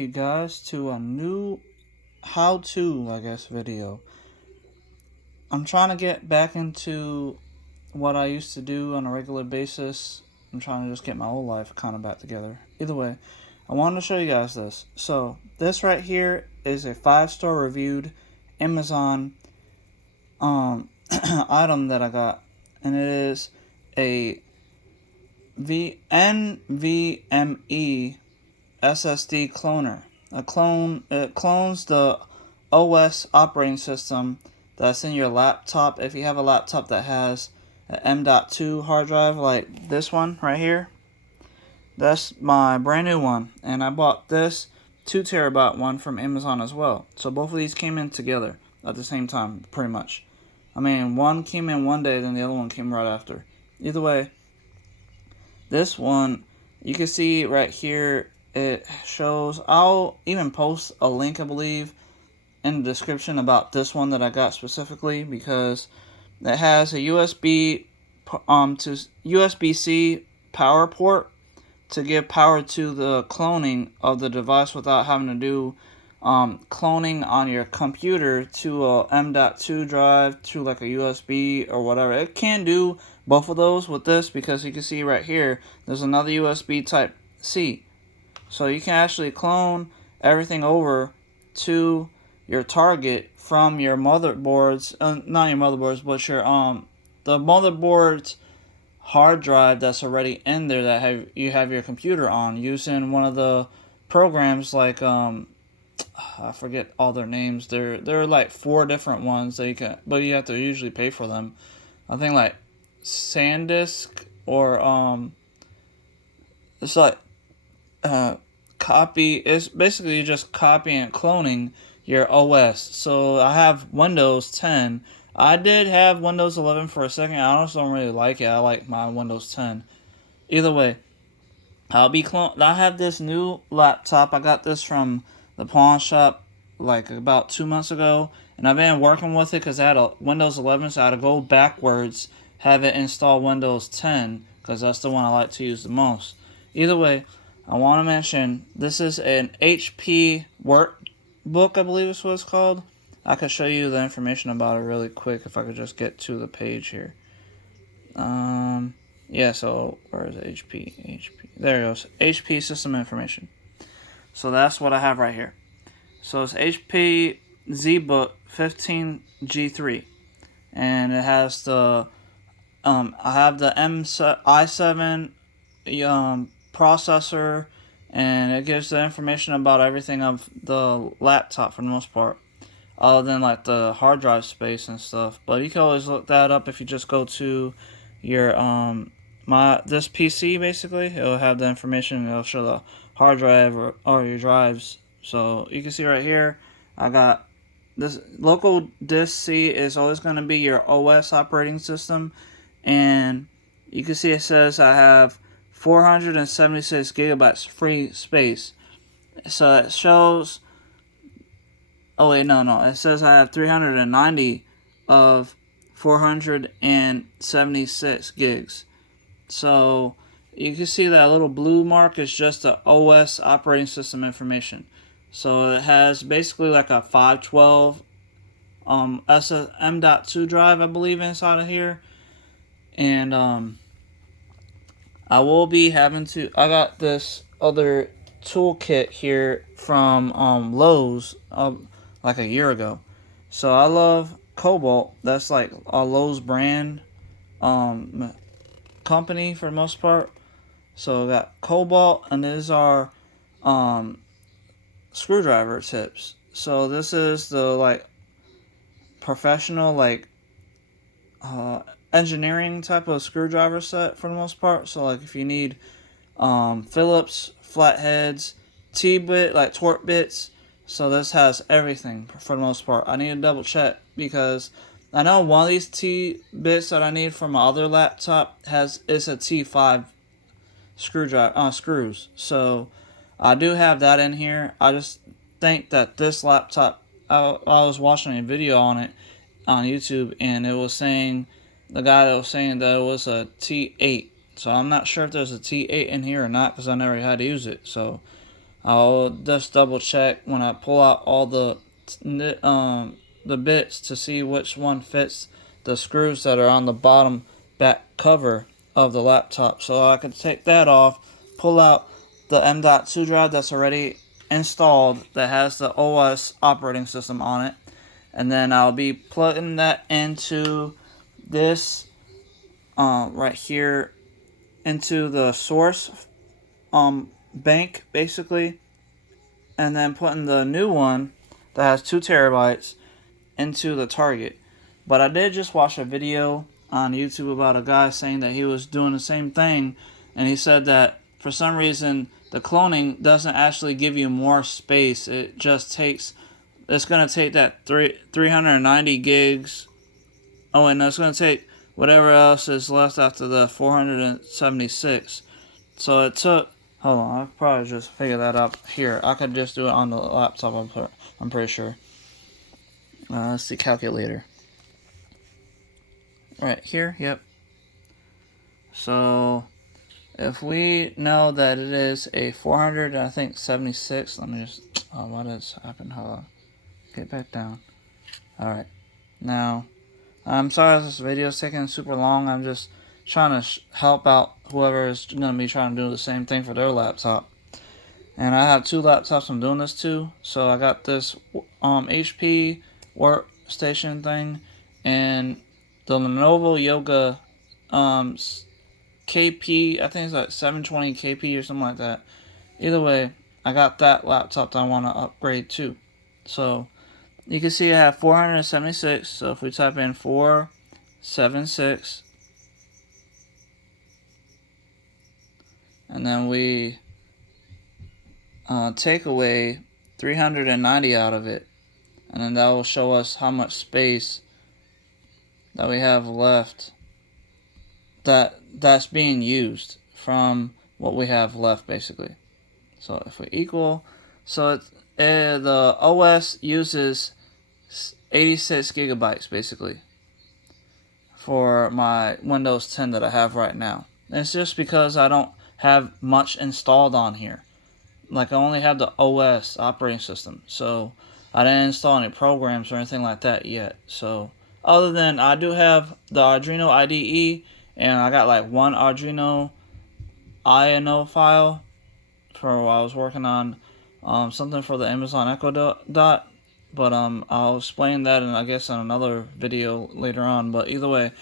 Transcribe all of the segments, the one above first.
you guys to a new how-to, video. I'm trying to get back into what I used to do on a regular basis. I'm trying to just get my old life kind of back together. Either way, I wanted to show you guys this. So this right here is a 5-star reviewed Amazon item that I got, and it is a NVMe SSD cloner. It clones the OS operating system that's in your laptop. If you have a laptop that has an M.2 hard drive like this one right here, that's my brand new one, and I bought this 2 terabyte one from Amazon as well. So both of these came in together at the same time, pretty much. I mean, one came in one day, then the other one came right after. Either way, this one, you can see right here, it shows, I'll even post a link, I believe, in the description about this one that I got specifically, because it has a USB to USB-C power port to give power to the cloning of the device without having to do cloning on your computer to a M.2 drive to like a USB or whatever. It can do both of those with this, because you can see right here there's another USB type C, so you can actually clone everything over to your target from your motherboards, not your motherboards, but your the motherboard's hard drive that's already in there that you have your computer on, using one of the programs like I forget all their names. There are like 4 different ones that you can, but you have to usually pay for them. I think like SanDisk or it's like copy. It's basically just copying and cloning your OS. So I have Windows 10. I did have Windows 11 for a second. I honestly don't really like it. I like my Windows 10. Either way, I have this new laptop. I got this from the pawn shop like about 2 months ago, and I've been working with it because I had a Windows 11, so I had to go backwards, have it install Windows 10, because that's the one I like to use the most. Either way, I want to mention this is an HP workbook, I believe is what it's called. I could show you the information about it really quick if I could just get to the page here. Yeah, so where is HP? There it goes. HP system information. So that's what I have right here. So it's HP ZBook 15G3, and it has the I have the i7 processor, and it gives the information about everything of the laptop for the most part, other than like the hard drive space and stuff. But you can always look that up if you just go to your this PC. Basically, it'll have the information. It'll show the hard drive or your drives. So you can see right here, I got this local disk C is always going to be your OS operating system, and you can see it says I have 476 gigabytes free space. So it shows. Oh wait, no. It says I have 390 of 476 gigs. So you can see that little blue mark is just the OS operating system information. So it has basically like a 512 M.2 drive, I believe, inside of here. And I will be having to. I got this other toolkit here from Lowe's like a year ago. So I love Cobalt. That's like a Lowe's brand company for the most part. So I got Cobalt, and these are screwdriver tips. So this is the like professional like engineering type of screwdriver set for the most part. So like if you need Phillips flatheads, T-bit like torque bits, so this has everything for the most part. I need to double check because I know one of these T-bits that I need for my other laptop is a T5 screwdriver screws. So I do have that in here. I just think that this laptop, I was watching a video on it on YouTube, and it was saying, the guy that was saying that it was a T8. So I'm not sure if there's a T8 in here or not, because I never had to use it. So I'll just double check when I pull out all the bits to see which one fits the screws that are on the bottom back cover of the laptop. So I can take that off, pull out the M.2 drive that's already installed that has the OS operating system on it, and then I'll be plugging that into this right here into the source bank basically, and then putting the new one that has 2 terabytes into the target. But I did just watch a video on YouTube about a guy saying that he was doing the same thing, and he said that for some reason the cloning doesn't actually give you more space. It just takes, it's going to take that 390 gigs. Oh, and it's going to take whatever else is left after the 476. So it took, hold on, I could probably just figure that out here. I could just do it on the laptop, I'm pretty sure. Let's see, calculator. Right here, yep. So if we know that it is a 476, let me just, what has happened? Hold on. Get back down. Alright. Now, I'm sorry if this video is taking super long. I'm just trying to help out whoever is going to be trying to do the same thing for their laptop. And I have 2 laptops I'm doing this to. So I got this HP workstation thing and the Lenovo Yoga KP, I think it's like 720 KP or something like that. Either way, I got that laptop that I want to upgrade to. So you can see I have 476. So if we type in 476, and then we take away 390 out of it, and then that will show us how much space that we have left that's being used from what we have left basically. So if we equal, so the OS uses 86 gigabytes basically for my Windows 10 that I have right now. And it's just because I don't have much installed on here. Like I only have the OS operating system, so I didn't install any programs or anything like that yet. So other than I do have the Arduino IDE, and I got like one Arduino INO file for while I was working on something for the Amazon Echo Dot. But I'll explain that in, I guess, in another video later on. But either way,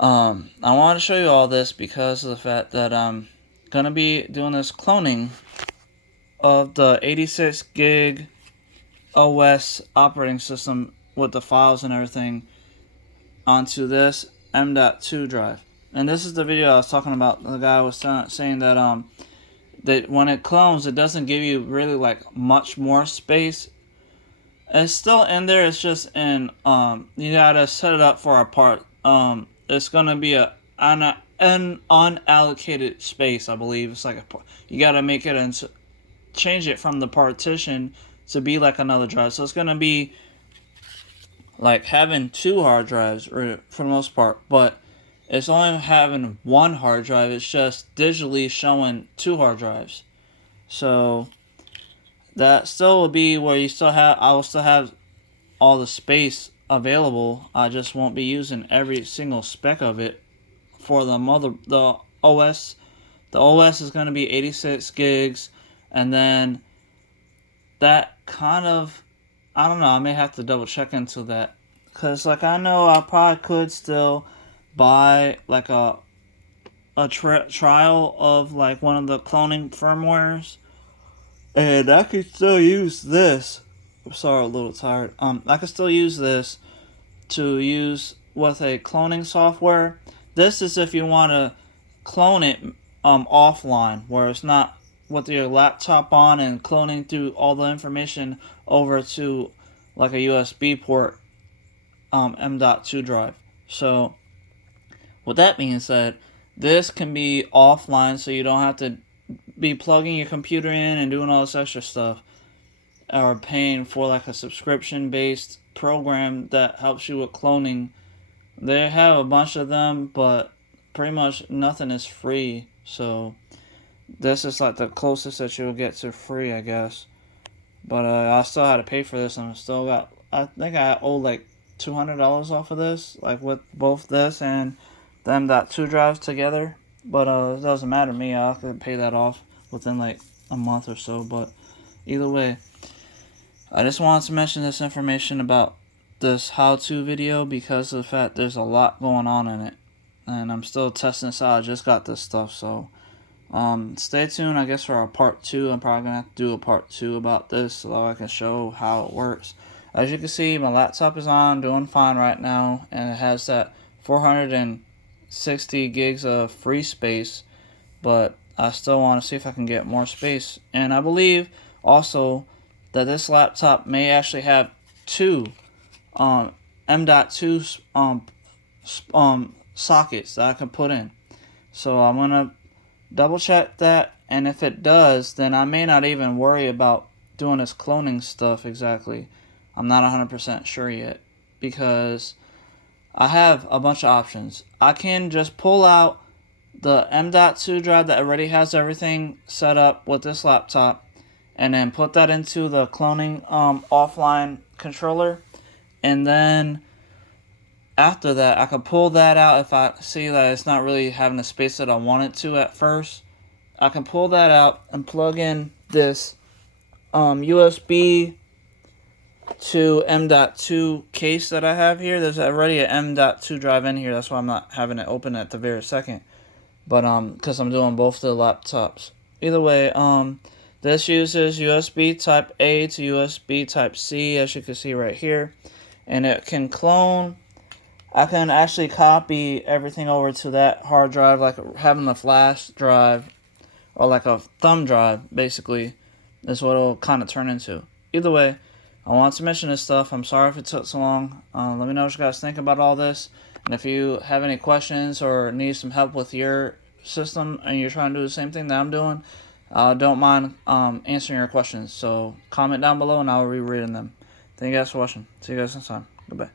I wanted to show you all this because of the fact that I'm gonna be doing this cloning of the 86 gig OS operating system with the files and everything onto this M.2 drive. And this is the video I was talking about. The guy was saying that that when it clones, it doesn't give you really like much more space. It's still in there. It's just in you gotta set it up for a part. It's gonna be an unallocated space, I believe. It's like you gotta make it and change it from the partition to be like another drive. So it's gonna be like having 2 hard drives for the most part, but it's only having 1 hard drive. It's just digitally showing 2 hard drives. So that still will be where I will still have all the space available. I just won't be using every single spec of it for the OS. The OS is going to be 86 gigs, and then that kind of, I don't know, I may have to double check into that, because like I know I probably could still buy like a trial of like one of the cloning firmwares, and I could still use this. I'm sorry, I'm a little tired. I could still use this to use with a cloning software. This is if you want to clone it offline, where it's not with your laptop on and cloning through all the information over to like a USB port M.2 drive. So with that being said, this can be offline, so you don't have to be plugging your computer in and doing all this extra stuff, or paying for like a subscription based program that helps you with cloning. They have a bunch of them, but pretty much nothing is free. So this is like the closest that you'll get to free, I guess. But I still had to pay for this, and I still got, I think I owe like $200 off of this, like with both this and the M.2 drives together. But it doesn't matter to me. I could pay that off within like a month or so. But either way, I just wanted to mention this information about this how-to video because of the fact there's a lot going on in it, and I'm still testing this out. I just got this stuff, so stay tuned, I guess, for our part 2. I'm probably gonna have to do a part 2 about this so I can show how it works. As you can see, my laptop is on, doing fine right now, and it has that 460 gigs of free space, but I still want to see if I can get more space. And I believe also that this laptop may actually have two M.2 sockets that I can put in. So I'm gonna double check that, and if it does, then I may not even worry about doing this cloning stuff exactly. I'm not 100% sure yet, because I have a bunch of options. I can just pull out the M.2 drive that already has everything set up with this laptop, and then put that into the cloning offline controller, and then after that I can pull that out if I see that it's not really having the space that I want it to at first. I can pull that out and plug in this USB to M.2 case that I have here. There's already an M.2 drive in here, that's why I'm not having it open at the very second. But because I'm doing both the laptops. Either way, this uses USB Type A to USB Type C, as you can see right here, and it can clone. I can actually copy everything over to that hard drive, like having a flash drive or like a thumb drive, basically, is what it'll kind of turn into. Either way, I want to mention this stuff. I'm sorry if it took so long. Let me know what you guys think about all this. And if you have any questions or need some help with your system and you're trying to do the same thing that I'm doing, don't mind answering your questions. So comment down below and I'll be reading them. Thank you guys for watching. See you guys next time. Goodbye.